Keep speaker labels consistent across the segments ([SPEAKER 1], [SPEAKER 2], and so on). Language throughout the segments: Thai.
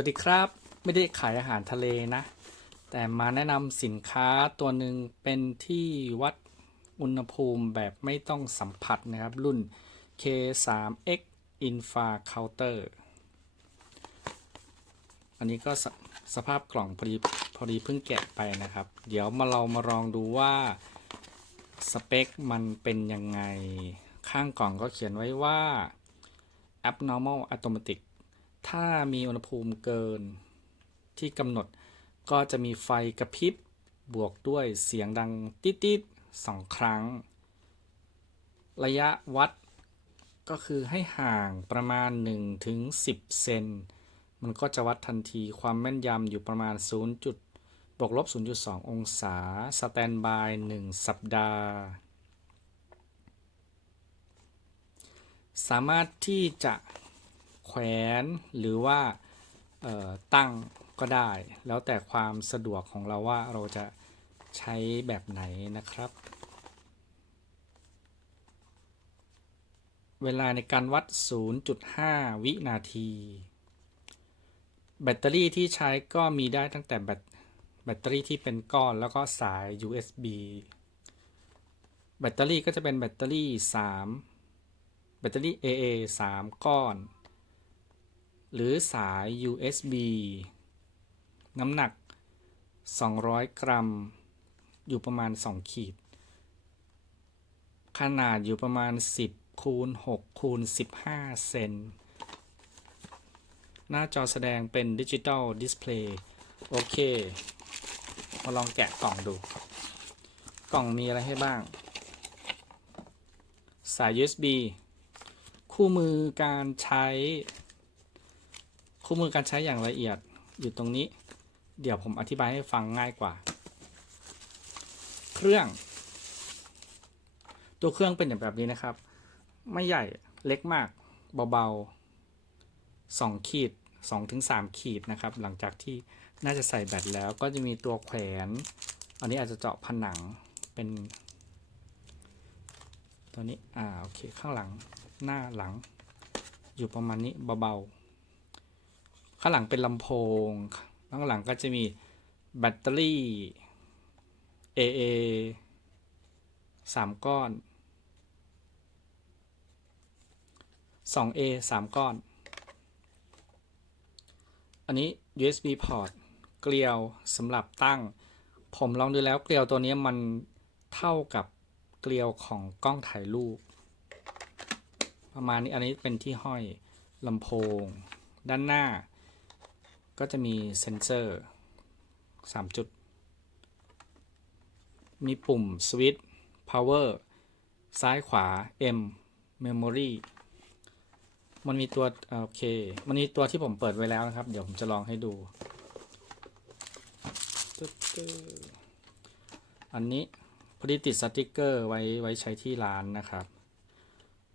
[SPEAKER 1] วัสดีครับ ไม่ได้ขายอาหารทะเลนะ แต่มาแนะนำสินค้าตัวหนึ่งเป็นที่วัดอุณหภูมิแบบไม่ต้องสัมผัสนะครับ รุ่น K3X Infra Counter อันนี้ก็สสภาพกล่องพอดีพอดีเพิ่งแกะไปนะครับ เดี๋ยวมาเรามาลองดูว่า สเปคมันเป็นยังไง ข้างกล่องก็เขียนไว้ว่า abnormal automatic ถ้ามีอุณหภูมิเกินที่กำหนด ก็จะมีไฟกระพริบบวกด้วยเสียงดังติ๊ดๆสองครั้ง ระยะวัดก็คือให้ห่างประมาณ1ถึง10เซนมันก็จะวัดทันทีความแม่นยำอยู่ประมาณ 0. จุดบวกลบ 0.2 องศา สแตนบาย 1 สัปดาห์ สามารถที่จะ แขวนหรือว่าตั้งก็ได้ แล้วแต่ความสะดวกของเราว่าเราจะใช้แบบไหนนะครับ เวลาในการวัด 0.5 วินาที แบตเตอรี่ที่ใช้ก็มีได้ตั้งแต่แบตแบตเตอรี่ที่เป็นก้อนแล้วก็สาย USB แบตเตอรี่ก็จะเป็นแบตเตอรี่ 3 แบตเตอรี่ AA 3 ก้อน หรือสาย USB น้ำหนัก 200 กรัม อยู่ประมาณ 2 ขีด ขนาดอยู่ประมาณ 10คูณ6คูณ15 เซน หน้าจอแสดงเป็นดิจิตอลดิสเพลย์ โอเค มาลองแกะกล่องดู กล่องมีอะไรให้บ้าง สาย USB คู่มือการใช้ คู่มือการใช้อย่างละเอียดอยู่ตรงนี้ เดี๋ยวผมอธิบายให้ฟังง่ายกว่า เครื่อง ตัวเครื่องเป็นอย่างแบบนี้นะครับ ไม่ใหญ่เล็กมากเบาๆ 2 ขีด2ถึง3ขีดนะครับ หลังจากที่น่าจะใส่แบตแล้วก็จะมีตัวแขวน อันนี้อาจจะเจาะผนังเป็น ตัวนี้ อ่า โอเค ข้างหลังหน้าหลัง อยู่ประมาณนี้เบาๆ ข้างหลังเป็นลำโพง ข้างหลังก็จะมีแบตเตอรี่ AA 3ก้อน 2A 3ก้อน อันนี้ USB port เกลียวสำหรับตั้ง ผมลองดูแล้วเกลียวตัวนี้มันเท่ากับเกลียวของกล้องถ่ายรูป ประมาณนี้อันนี้เป็นที่ห้อยลำโพง ด้านหน้า ก็จะมีเซนเซอร์3จุด มีปุ่มสวิตช์ power ซ้ายขวา M memory มันมีตัวโอเค มันมีตัวที่ผมเปิดไว้แล้วนะครับ เดี๋ยวผมจะลองให้ดู อันนี้พอดีติดสติกเกอร์ไว้ไว้ใช้ที่ร้านนะครับ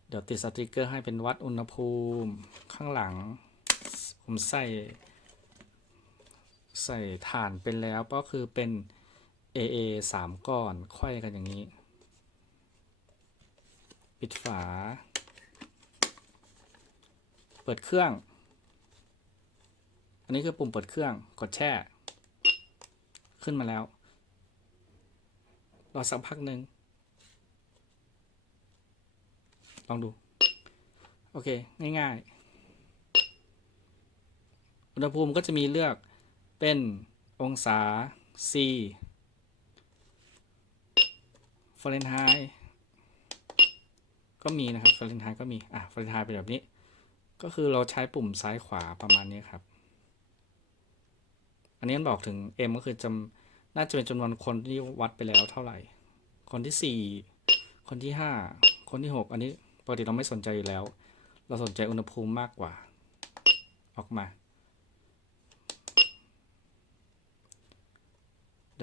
[SPEAKER 1] เดี๋ยวติดสติกเกอร์ให้เป็นวัดอุณหภูมิ ข้างหลัง ผมใส่ ใส่ฐานเป็นแล้วก็คือเป็น AA 3 ก้อนไขว้กันอย่างนี้ ปิดฝา เปิดเครื่อง อันนี้คือปุ่มเปิดเครื่องกดแช่ ขึ้นมาแล้ว รอสักพักหนึ่งลองดู โอเค ง่ายๆ อุณหภูมิก็จะมีเลือก เป็นองศา C ฟาเรนไฮต์ก็มีนะครับฟาเรนไฮต์ก็มี อะฟาเรนไฮต์เป็นแบบนี้ ก็คือเราใช้ปุ่มซ้ายขวาประมาณนี้ครับ อันนี้มันบอกถึง M ก็คือจำน่าจะเป็นจำนวนคนที่วัดไปแล้วเท่าไหร่ คนที่สี่คนที่ห้าคนที่หกอันนี้ปกติเราไม่สนใจอยู่แล้ว เราสนใจอุณหภูมิมากกว่า ออกมา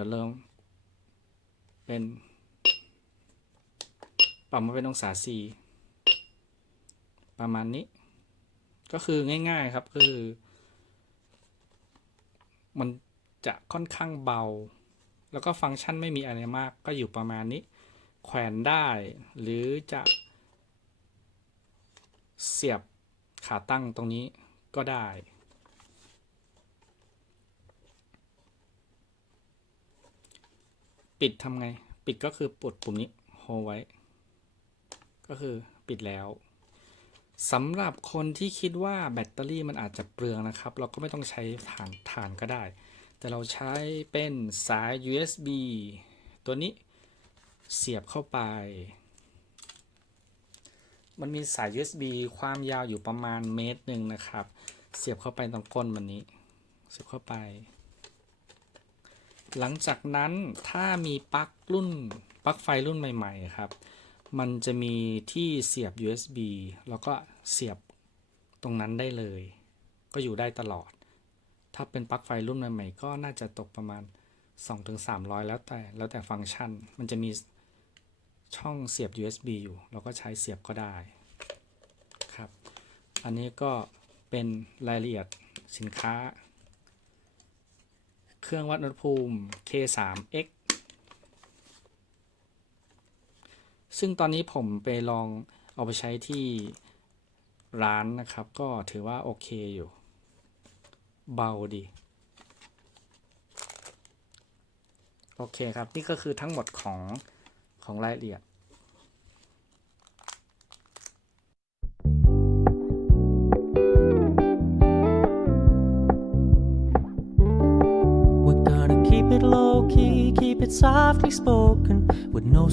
[SPEAKER 1] เดี๋ยวเริ่มเป็นปรับมาเป็นองศา C ประมาณนี้ ก็คือง่ายๆครับคือ มันจะค่อนข้างเบา แล้วก็ฟังก์ชันไม่มีอะไรมากก็อยู่ประมาณนี้ แขวนได้ หรือจะเสียบขาตั้งตรงนี้ก็ได้ ปิดทำไง ปิดก็คือปลดปุ่มนี้โฮไว้ ก็คือปิดแล้วสำหรับคนที่คิดว่าแบตเตอรี่มันอาจจะเปลืองนะครับ เราก็ไม่ต้องใช้ฐานฐานก็ได้ แต่เราใช้เป็นสาย USB ตัวนี้เสียบเข้าไป มันมีสาย USB ความยาวอยู่ประมาณเมตรหนึ่งนะครับ เสียบเข้าไปตรงก้นมันนี้ เสียบเข้าไป หลังจากนั้นถ้ามีปลั๊กรุ่นปลั๊กไฟรุ่นใหม่ ๆ ครับ มันจะมีที่เสียบ USB แล้วก็เสียบตรงนั้นได้เลย ก็อยู่ได้ตลอด ถ้าเป็นปลั๊กไฟรุ่นใหม่ๆ ก็น่าจะตกประมาณ 2-300 แล้วแต่แล้วแต่ฟังก์ชัน มันจะมีช่องเสียบ USB อยู่ เราก็ใช้เสียบก็ได้ครับ อันนี้ก็เป็นรายละเอียดสินค้า เครื่องวัดอุณหภูมิ K3X ซึ่งตอนนี้ผมไปลองเอาไปใช้ที่ร้านนะครับ ก็ถือว่าโอเคอยู่ เบาดี โอเคครับ นี่ก็คือทั้งหมดของของรายละเอียด
[SPEAKER 2] key, keep it softly spoken, with no